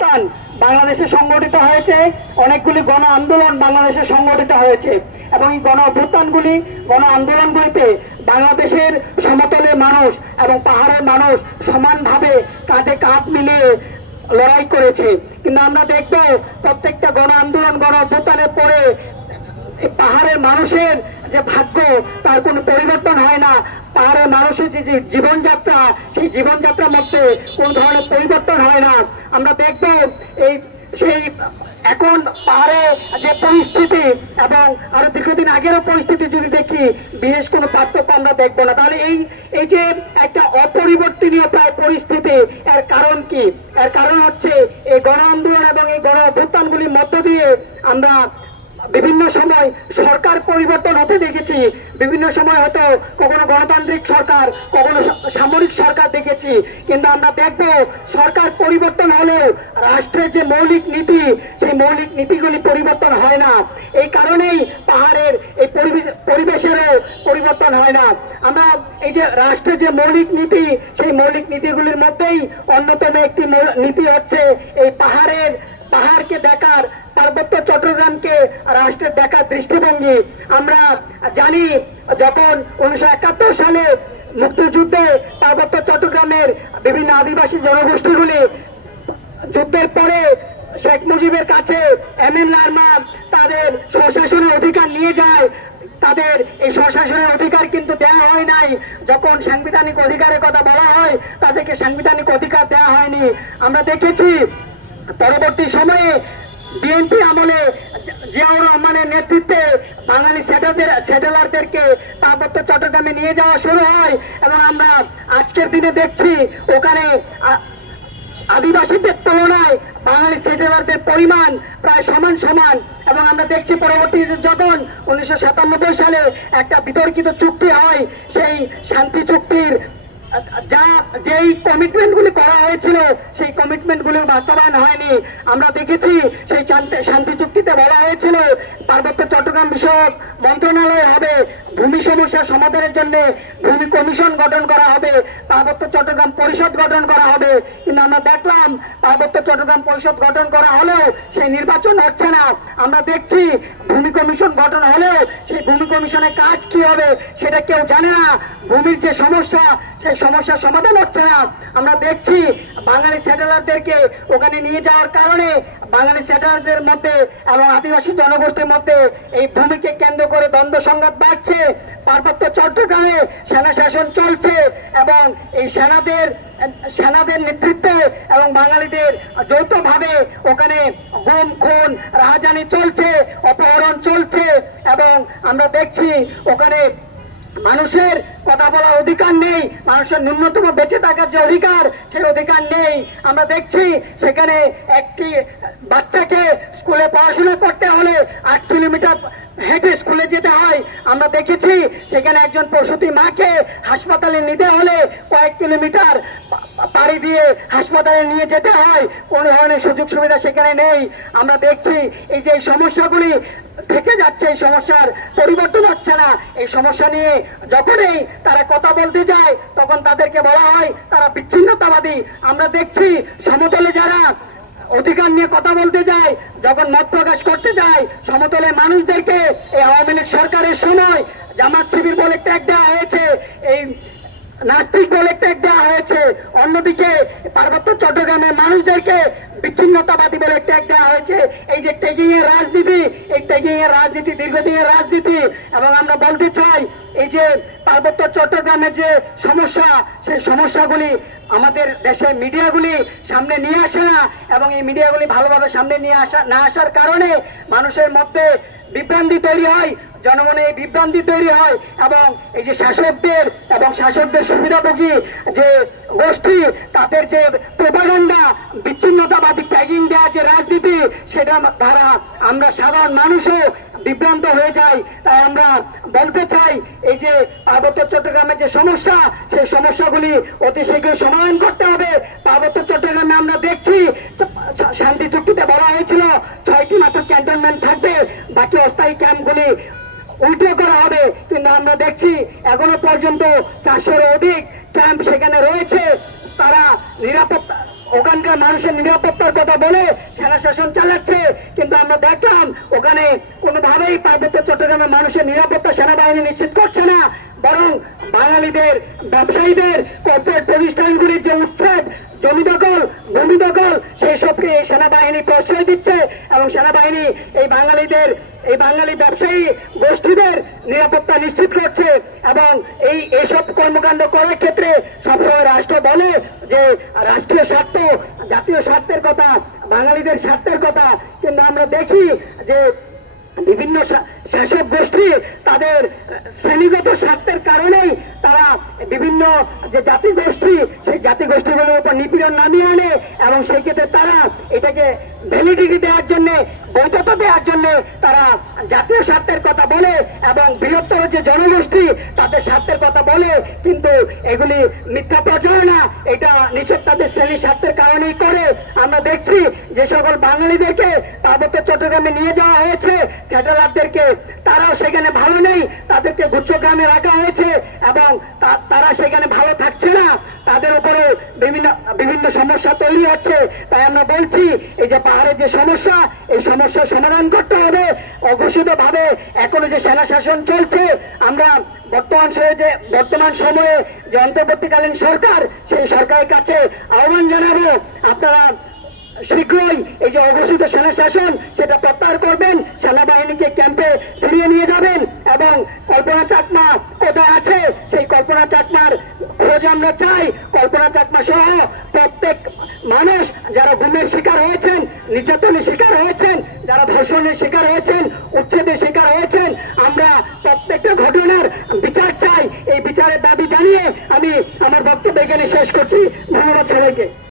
অভ্যুত্থান বাংলাদেশে সংগঠিত হয়েছে। অনেকগুলি গণ আন্দোলন বাংলাদেশে সংগঠিত হয়েছে। এবং এই গণ অভ্যুত্থানগুলি, গণ আন্দোলনগুলিতে বাংলাদেশের সমতলের মানুষ এবং পাহাড়ের মানুষ সমানভাবে কাঁধে কাঁধ মিলিয়ে লড়াই করেছে। কিন্তু আমরা দেখব, প্রত্যেকটা গণ আন্দোলন, গণ অভ্যুত্থানের পরে পাহাড়ের মানুষের যে ভাগ্য, তার কোনো পরিবর্তন হয় না। পাহাড়ের মানুষের যে জীবনযাত্রা, সেই জীবনযাত্রার মধ্যে কোন ধরনের পরিবর্তন হয় না। আমরা দেখব এই সেই এখন পাহাড়ে যে পরিস্থিতি এবং আরও দীর্ঘদিন আগেরও পরিস্থিতি যদি দেখি, বিশেষ কোনো পার্থক্য আমরা দেখব না। তাহলে এই এই যে একটা অপরিবর্তনীয় প্রায় পরিস্থিতি, এর কারণ কি? এর কারণ হচ্ছে এই গণ আন্দোলন এবং এই গণ অভ্যুত্থানগুলির মধ্য দিয়ে আমরা বিভিন্ন সময় সরকার পরিবর্তন হতে দেখেছি। বিভিন্ন সময় হয়তো কখনো গণতান্ত্রিক সরকার, কখনো সামরিক সরকার দেখেছি। কিন্তু আমরা দেখব সরকার পরিবর্তন হলেও রাষ্ট্রের যে মৌলিক নীতি, সেই মৌলিক নীতিগুলি পরিবর্তন হয় না। এই কারণেই পাহাড়ের, এই পরিবেশ, পরিবেশেরও পরিবর্তন হয় না। আমরা এই যে রাষ্ট্রের যে মৌলিক নীতি, সেই মৌলিক নীতিগুলির মধ্যেই অন্যতম একটি নীতি হচ্ছে এই পাহাড়ের, পাহাড়কে দেখার রাষ্ট্রের দেখার দৃষ্টিভঙ্গি। আমরা জানি, যখন উনিশশো একাত্তর সালে মুক্তিযুদ্ধে পার্বত্য চট্টগ্রামের বিভিন্ন আদিবাসী জনগোষ্ঠীগুলি যুদ্ধের পরে শেখ মুজিবের কাছে এম এন লারমা তাদের স্বশাসনের অধিকার নিয়ে যায়। তাদের এই স্বশাসনের অধিকার কিন্তু দেওয়া হয় নাই। যখন সাংবিধানিক অধিকারের কথা বলা হয়, তাদেরকে সাংবিধানিক অধিকার দেওয়া হয়নি। আমরা দেখেছি, পরবর্তী সময়ে বিএনপি আমলে জিয়াউর রহমানের নেতৃত্বে বাঙালি সেটেলদের সেটেলারদেরকে পার্বত্য চট্টগ্রামে নিয়ে যাওয়া শুরু হয় এবং আমরা আজকের দিনে দেখছি ওখানে আদিবাসীদের তুলনায় বাঙালি সেটেলারদের পরিমাণ প্রায় সমান সমান এবং আমরা দেখছি পরবর্তী যখন উনিশশো সাতানব্বই সালে একটা বিতর্কিত চুক্তি হয়, সেই শান্তি চুক্তির যা, যেই কমিটমেন্টগুলি করা হয়েছিল, সেই কমিটমেন্টগুলির বাস্তবায়ন হয়নি। আমরা দেখেছি সেই শান্তি চুক্তিতে বলা হয়েছিল, পার্বত্য চট্টগ্রাম বিষয়ক মন্ত্রণালয় হবে, ভূমি সমস্যা সমাধানের জন্য ভূমি কমিশন গঠন করা হবে, পার্বত্য চট্টগ্রাম পরিষদ গঠন করা হবে। কিন্তু আমরা দেখলাম, পার্বত্য চট্টগ্রাম পরিষদ গঠন করা হলেও সেই নির্বাচন হচ্ছে না। আমরা দেখছি ভূমি কমিশন গঠন হলেও সেই ভূমি কমিশনের কাজ কি হবে, সেটা কেউ জানে না। ভূমির যে সমস্যা, সেই সমস্যার সমাধান হচ্ছে না। আমরা দেখছি বাঙালি স্যাটেলারদেরকে ওখানে নিয়ে যাওয়ার কারণে বাঙালি স্যাটেলারদের মধ্যে এবং আদিবাসী জনগোষ্ঠীর মধ্যে এই ভূমিকে কেন্দ্র করে দ্বন্দ্ব সংঘাত বাড়ছে। পার্বত্য চট্টগ্রামে সেনা শাসন চলছে এবং এই সেনাদের সেনাদের নেতৃত্বে এবং বাঙালিদের যৌথভাবে ওখানে গুম, খুন, রাহাজানি চলছে, অপহরণ চলছে এবং আমরা দেখছি ওখানে মানুষের কথা বলার অধিকার নেই, মানুষের ন্যূনতম বেঁচে থাকার যে অধিকার, সেই অধিকার নেই। আমরা দেখছি সেখানে একটি বাচ্চাকে স্কুলে পড়াশোনা করতে হলে আট কিলোমিটার হেঁটে স্কুলে যেতে হয়। আমরা দেখেছি সেখানে একজন প্রসূতি মাকে হাসপাতালে নিতে হলে কয়েক কিলোমিটার পাড়ি দিয়ে হাসপাতালে নিয়ে যেতে হয়। কোনো ধরনের সুযোগ সুবিধা সেখানে নেই। আমরা দেখছি এই যে সমস্যাগুলি থেকে যাচ্ছে, এই সমস্যার পরিবর্তন হচ্ছে না। এই সমস্যা নিয়ে যখনই তারা কথা বলতে যায়, তখন তাদেরকে বলা হয়, তারা বিচ্ছিন্নতাবাদী। আমরা দেখছি সমতলে যারা অধিকার নিয়ে কথা বলতে যায়, যখন মত প্রকাশ করতে যায়, সমতলে মানুষদেরকে এই আওয়ামী লীগ সরকারের সময় জামাত শিবির বলে ট্যাগ দেওয়া হয়েছে। এই নাস্তিক বলে ট্যাগ দেওয়া হয়েছে। অন্যদিকে পার্বত্য চট্টগ্রামের মানুষদেরকে বিচ্ছিন্নতাবাদী বলে ট্যাগ দেওয়া হয়েছে। এই যে ট্যাগিং এর রাজনীতি, এই ট্যাগিং এর রাজনীতি, দীর্ঘদিনের রাজনীতি, এবং আমরা বলতে চাই, এই যে পার্বত্য চট্টগ্রামের যে সমস্যা, সেই সমস্যাগুলি আমাদের দেশের মিডিয়াগুলি সামনে নিয়ে আসে না, এবং এই মিডিয়াগুলি ভালোভাবে সামনে নিয়ে আসা, না আসার কারণে মানুষের মধ্যে বিভ্রান্তি তৈরি হয় জনগণে এই বিভ্রান্তি তৈরি হয় এবং এই যে শাসকদের এবং শাসকদের সুবিধাভোগী যে গোষ্ঠী, তাদের যে প্রপাগান্ডা বিচ্ছিন্নতাবাদী ট্যাগিং দেওয়া যে রাজনীতি সেটা দ্বারা আমরা সাধারণ মানুষও বিভ্রান্ত হয়ে যায় তাই আমরা বলতে চাই, এই যে পার্বত্য চট্টগ্রামের যে সমস্যা, সেই সমস্যাগুলি অতি শীঘ্র সমাধান করতে হবে। পার্বত্য চট্টগ্রামে আমরা দেখছি, শান্তি চুক্তিতে বলা হয়েছিল, ছয়টি মাত্র ক্যান্টনমেন্ট থাকবে, বাকি অস্থায়ী ক্যাম্পগুলি উল্টো করা হবে। কিন্তু আমরা দেখছি, এখনও পর্যন্ত চারশোর অধিক ক্যাম্প সেখানে রয়েছে। তারা নিরাপত্তা ওখানকার মানুষের নিরাপত্তার কথা বলে সেনা শাসন চালাচ্ছে। কিন্তু আমরা দেখলাম ওখানে কোনোভাবেই পার্বত্য চট্টগ্রামের মানুষের নিরাপত্তা সেনাবাহিনী নিশ্চিত করছে না। বরং বাঙালিদের, ব্যবসায়ীদের কর্পোরেট প্রতিষ্ঠানগুলির যে উচ্ছেদ, জমি দখল, ভূমি দখল, সেই সবকে এই সেনাবাহিনী প্রশ্রয় দিচ্ছে এবং সেনাবাহিনী এই বাঙালিদের, এই বাঙালি ব্যবসায়ী গোষ্ঠীদের নিরাপত্তা নিশ্চিত করছে এবং এই, এসব কর্মকাণ্ড করার ক্ষেত্রে সবসময় রাষ্ট্র বলে যে রাষ্ট্রীয় স্বার্থ, জাতীয় স্বার্থের কথা, বাঙালিদের স্বার্থের কথা। কিন্তু আমরা দেখি যে বিভিন্ন শাসক গোষ্ঠী তাদের শ্রেণীগত স্বার্থের কারণেই তারা বিভিন্ন যে জাতি গোষ্ঠী সেই জাতি গোষ্ঠীগুলোর উপর নিপীড়ন নামিয়ে আনে এবং সেই ক্ষেত্রে তারা এটাকে ভ্যালিডিটি দেওয়ার জন্য, বৈধতা দেওয়ার জন্য তারা জাতীয় স্বার্থের কথা বলে এবং বৃহত্তর যে জনগোষ্ঠী তাদের স্বার্থের কথা বলে, কিন্তু এগুলি মিথ্যা প্রচারণা এটা নিছক তাদের শ্রেণির স্বার্থের কারণেই করে। আমরা দেখছি যে সকল বাঙালিদেরকে পার্বত্য চট্টগ্রামে নিয়ে যাওয়া হয়েছে। স্যাটেলাইটদেরকে, তারাও সেখানে ভালো নেই। তাদেরকে গুচ্ছগ্রামে রাখা হয়েছে এবং তারা সেখানে ভালো থাকছে না। তাদের উপরে বিভিন্ন বিভিন্ন সমস্যা তৈরি হচ্ছে। তাই আমরা বলছি, এই যে পাহাড়ের যে সমস্যা, এই সমস্যার সমাধান করতে হবে। অঘোষিত ভাবে এখনও যে সেনা শাসন চলছে, আমরা বর্তমান সময়ে যে, বর্তমান সময়ে যে অন্তর্বর্তীকালীন সরকার, সেই সরকারের কাছে আহ্বান জানাব। আপনারা শীঘ্রই এই যে অঘোষিত সেনা শাসন, সেটা প্রত্যাহার সেনাবাহিনীকে ক্যাম্পে ফিরিয়ে নিয়ে যাবেন এবং কল্পনা চাকমা কোথায় আছে? সেই কল্পনা চাকমার খোঁজ আমরা চাই। কল্পনা চাকমা সহ প্রত্যেক মানুষ যারা গুমের শিকার হয়েছেন, নির্যাতনের শিকার হয়েছেন, যারা ধর্ষণের শিকার হয়েছেন, উচ্ছেদের শিকার হয়েছেন, আমরা প্রত্যেকটা ঘটনার বিচার চাই। এই বিচারের দাবি জানিয়ে আমি আমার বক্তব্য এখানে শেষ করছি। ধন্যবাদ সবাইকে।